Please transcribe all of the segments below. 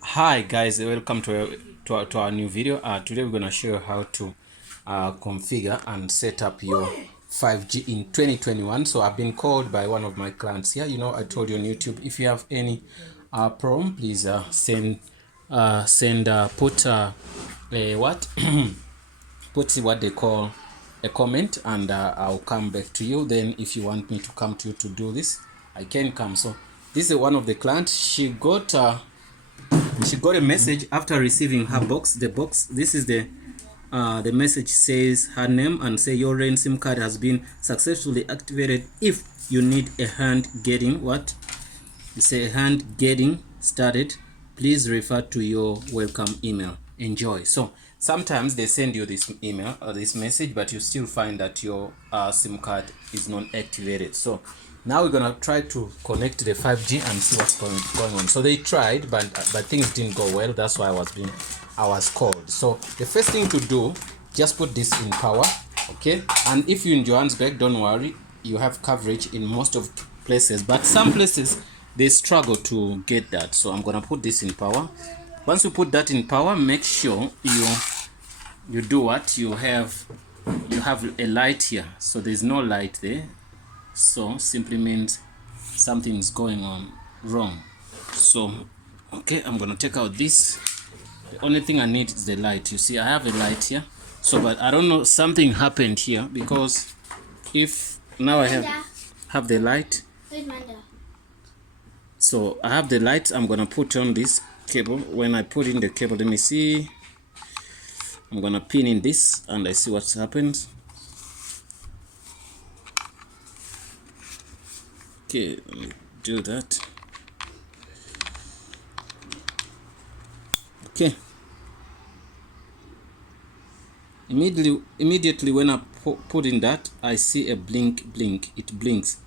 Hi guys, welcome to our new video. Today we're going to show you how to configure and set up your 5G in 2021. So I've been called by one of my clients here. You know, I told you on YouTube, if you have any problem, please put a what put what they call a comment, and I'll come back to you. Then if you want me to come to you to do this, I can come. So this is one of the clients. She got a message after receiving her box. The box, this is the message says her name and say your RAN SIM card has been successfully activated. If you need a hand getting what you say, hand getting started, please refer to your welcome email. Enjoy. So sometimes they send you this email or this message, but you still find that your SIM card is not activated. So now we're gonna try to connect to the 5G and see what's going on. So they tried, but things didn't go well. That's why I was called. So the first thing to do, just put this in power, okay? And if you're in Johannesburg, don't worry, you have coverage in most of places, but some places they struggle to get that. So I'm gonna put this in power. Once you put that in power, make sure you do what you have a light here. So there's no light there, so simply means something's going on wrong. So okay, I'm gonna take out this. The only thing I need is the light. You see, I have a light here, so but I don't know, something happened here, because if now I have the light, so I have the light. I'm gonna put on this cable. When I put in the cable, let me see, I'm gonna pin in this and I see what happens. Okay, let me do that. Okay, immediately when I put in that, I see a blink. It blinks.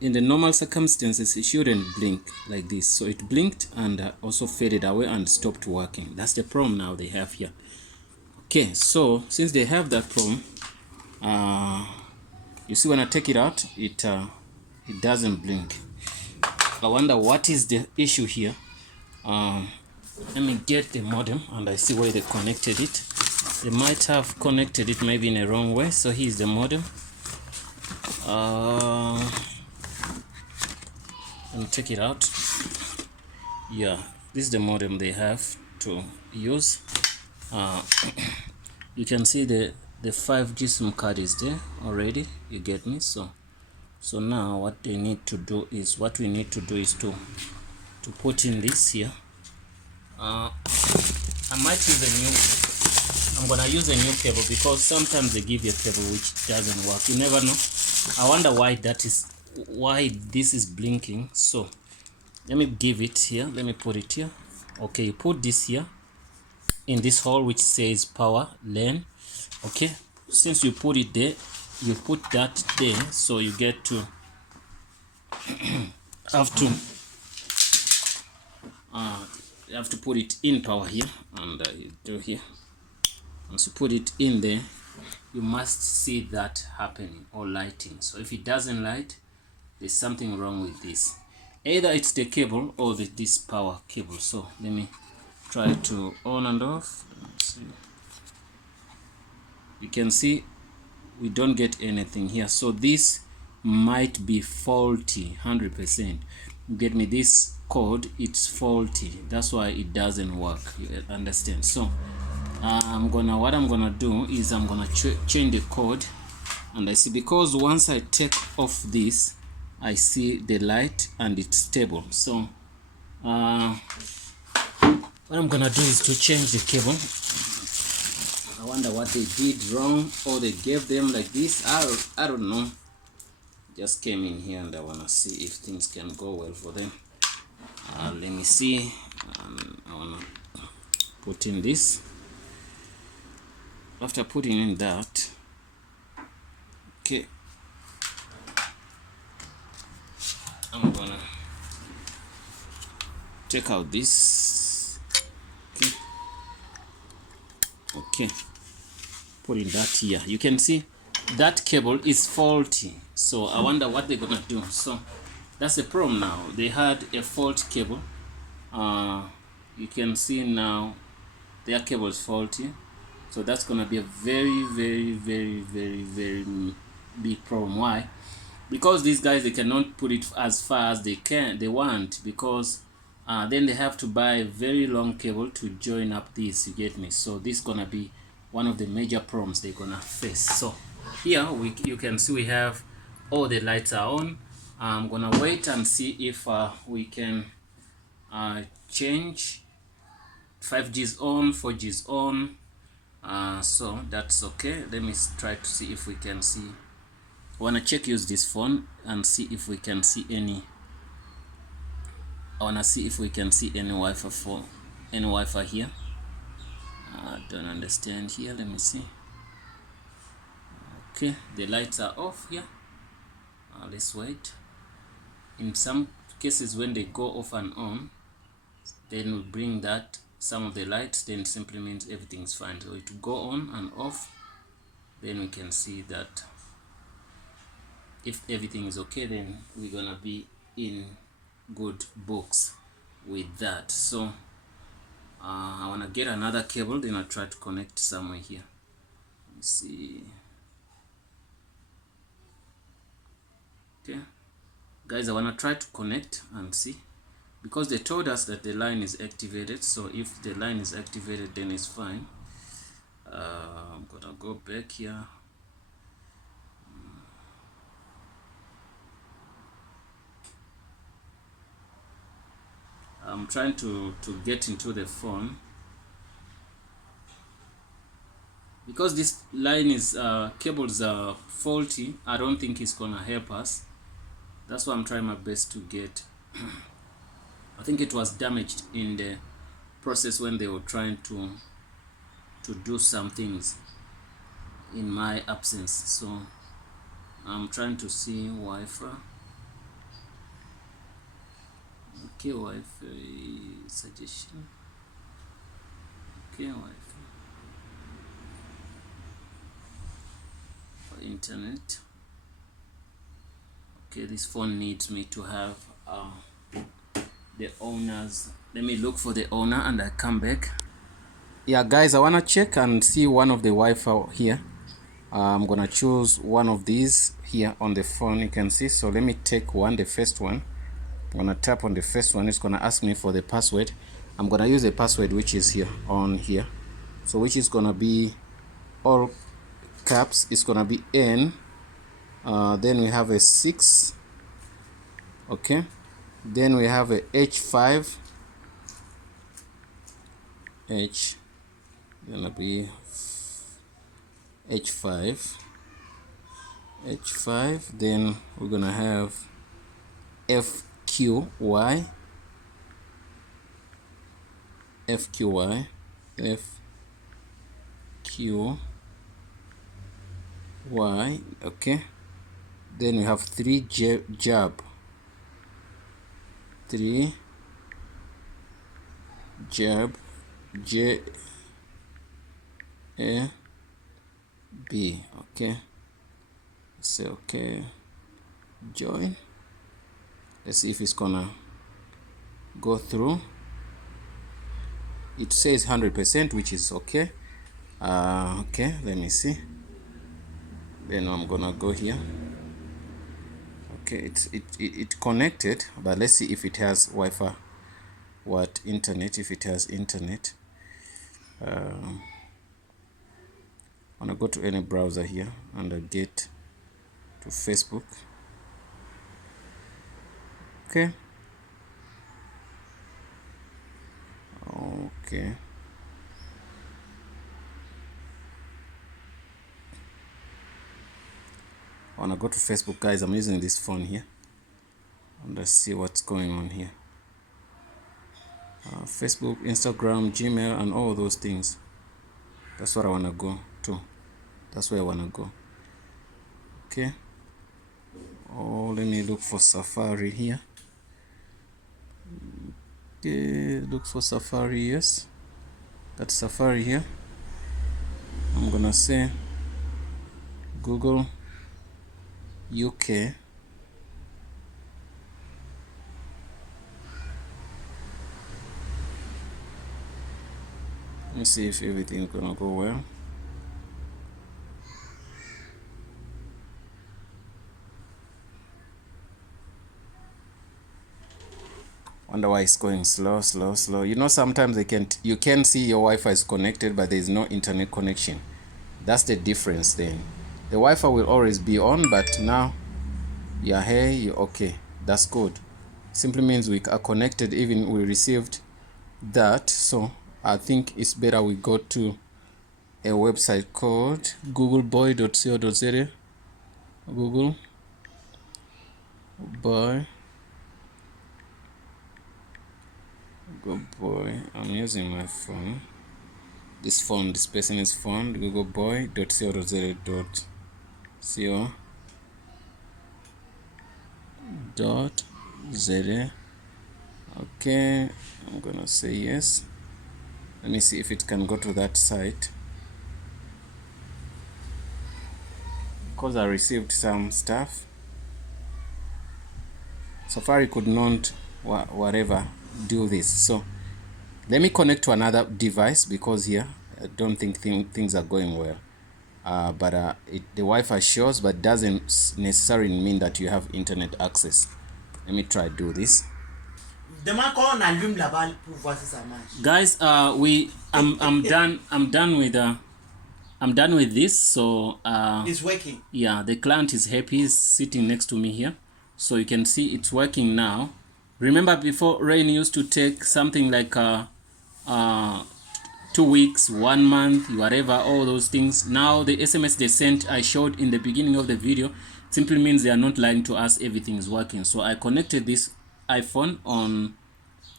In the normal circumstances, it shouldn't blink like this. So it blinked and also faded away and stopped working. That's the problem now they have here. Okay, so since they have that problem, you see when I take it out, it doesn't blink. I wonder what is the issue here. Let me get the modem and I see where they connected it. They might have connected it maybe in a wrong way. So here's the modem. Let me take it out. Yeah, this is the modem they have to use. You can see the 5G SIM card is there already. You get me? So now what we need to do is to put in this here. I'm gonna use a new cable, because sometimes they give you a cable which doesn't work. You never know. I wonder why this is blinking. So let me give it here. Let me put it here. Okay, you put this here in this hole which says power LAN. Okay, since you put it there, you put that there, so you get to you have to put it in power here, and you do here. Once you put it in there, you must see that happening or lighting. So if it doesn't light, there's something wrong with this. Either it's the cable or this power cable. So let me try to on and off. You can see we don't get anything here. So this might be faulty 100%. Get me, this code, it's faulty. That's why it doesn't work. You understand? So what I'm gonna do is I'm gonna change the code, and I see, because once I take off this, I see the light and it's stable. So what I'm gonna do is to change the cable. I wonder what they did wrong, or they gave them like this. I don't know. Just came in here and I wanna see if things can go well for them. Let me see. I wanna put in this. After putting in that, okay, I'm gonna take out this. Okay, putting that here. You can see that cable is faulty. So I wonder what they're gonna do. So that's the problem now. They had a fault cable you can see now their cable is faulty. So that's gonna be a very big problem. Why? Because these guys, they cannot put it as far as they want, because then they have to buy a very long cable to join up this, you get me? So this is gonna be one of the major problems they're gonna face. So here you can see we have all the lights are on. I'm gonna wait and see if we can change 5G is on, 4G is on. So that's okay. Let me try to see if we can see. I wanna use this phone and see if we can see any. I wanna see if we can see any Wi-Fi here. I don't understand here. Let me see. Okay, the lights are off here. Let's wait. In some cases, when they go off and on, then we bring that some of the lights, then simply means everything's fine. So it will go on and off, then we can see that if everything is okay, then we're gonna be in good books with that. So I want to get another cable, then I'll try to connect somewhere here. Let me see. Okay guys, I want to try to connect and see, because they told us that the line is activated. So if the line is activated, then it's fine. I'm gonna go back here. I'm trying to get into the phone, because this line is cables are faulty. I don't think it's gonna help us. That's why I'm trying my best to get I think it was damaged in the process when they were trying to do some things in my absence. So I'm trying to see Wi-Fi. Okay, Wi-Fi suggestion. Okay, Wi-Fi for internet. Okay, this phone needs me to have the owners. Let me look for the owner and I come back. Yeah guys, I wanna check and see one of the Wi-Fi here. I'm gonna choose one of these here on the phone, you can see. So let me take one, the first one. I'm gonna tap on the first one. It's gonna ask me for the password. I'm gonna use the password which is here on here, so which is gonna be all caps. It's gonna be N, then we have a 6, okay, then we have a H5, H gonna be H5, then we're gonna have FQY, FQY, okay, then we have 3 jab, 3 jab, J A B, okay, say okay, join. Let's see if it's gonna go through. It says 100%, which is okay. Okay, let me see. Then I'm gonna go here. Okay, it connected, but let's see if it has Wi-Fi, internet. If it has internet, I'm gonna go to any browser here and I get to Facebook. Okay, I wanna go to Facebook, guys. I'm using this phone here and let's see what's going on here. Facebook, Instagram, Gmail, and all those things. That's what I wanna go to. That's where I wanna go. Okay. Oh, let me look for Safari here. Okay, look for Safari. Yes, that's Safari here. I'm gonna say Google UK. Let me see if everything's gonna go well. Wonder why it's going slow. You know, sometimes you can see your Wi-Fi is connected, but there is no internet connection. That's the difference. Then the Wi-Fi will always be on, but now you're here, you're okay. That's good. Simply means we are connected, even we received that. So I think it's better we go to a website called googleboy.co.za. Google boy. Good boy. I'm using my phone. This person is phone. googleboy.co.za. Okay, I'm gonna say yes. Let me see if it can go to that site, because I received some stuff. Safari could not whatever do this. So let me connect to another device, because here I don't think things are going well. The Wi-Fi shows, but doesn't necessarily mean that you have internet access. Let me try do this. Guys, I'm done with this. So it's working. Yeah, the client is happy. He's sitting next to me here, so you can see it's working now. Remember, before, rain used to take something like 2 weeks, 1 month, whatever, all those things. Now the SMS they sent, I showed in the beginning of the video, simply means they are not lying to us. Everything is working. So I connected this iPhone on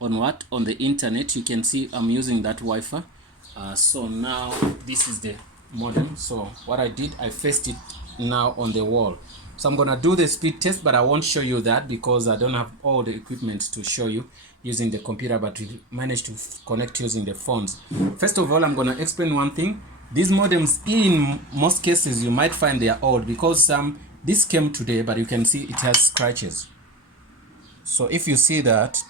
the internet. You can see I'm using that Wi-Fi. So now this is the modem. So what I did, I faced it now on the wall. So I'm gonna do the speed test, but I won't show you that because I don't have all the equipment to show you using the computer, but we managed to connect using the phones. First of all, I'm gonna explain one thing. These modems, in most cases, you might find they are old, because this came today, but you can see it has scratches. So if you see that,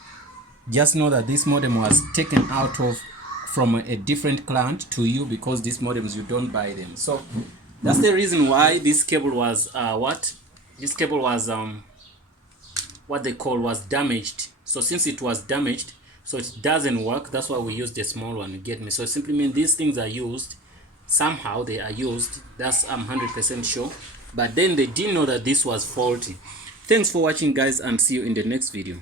just know that this modem was taken out from a different client to you, because these modems, you don't buy them. So that's the reason why this cable was was damaged. So since it was damaged, so it doesn't work. That's why we use the small one. You get me? So it simply means these things are used. Somehow they are used. That's I'm 100% sure. But then they didn't know that this was faulty. Thanks for watching, guys, and see you in the next video.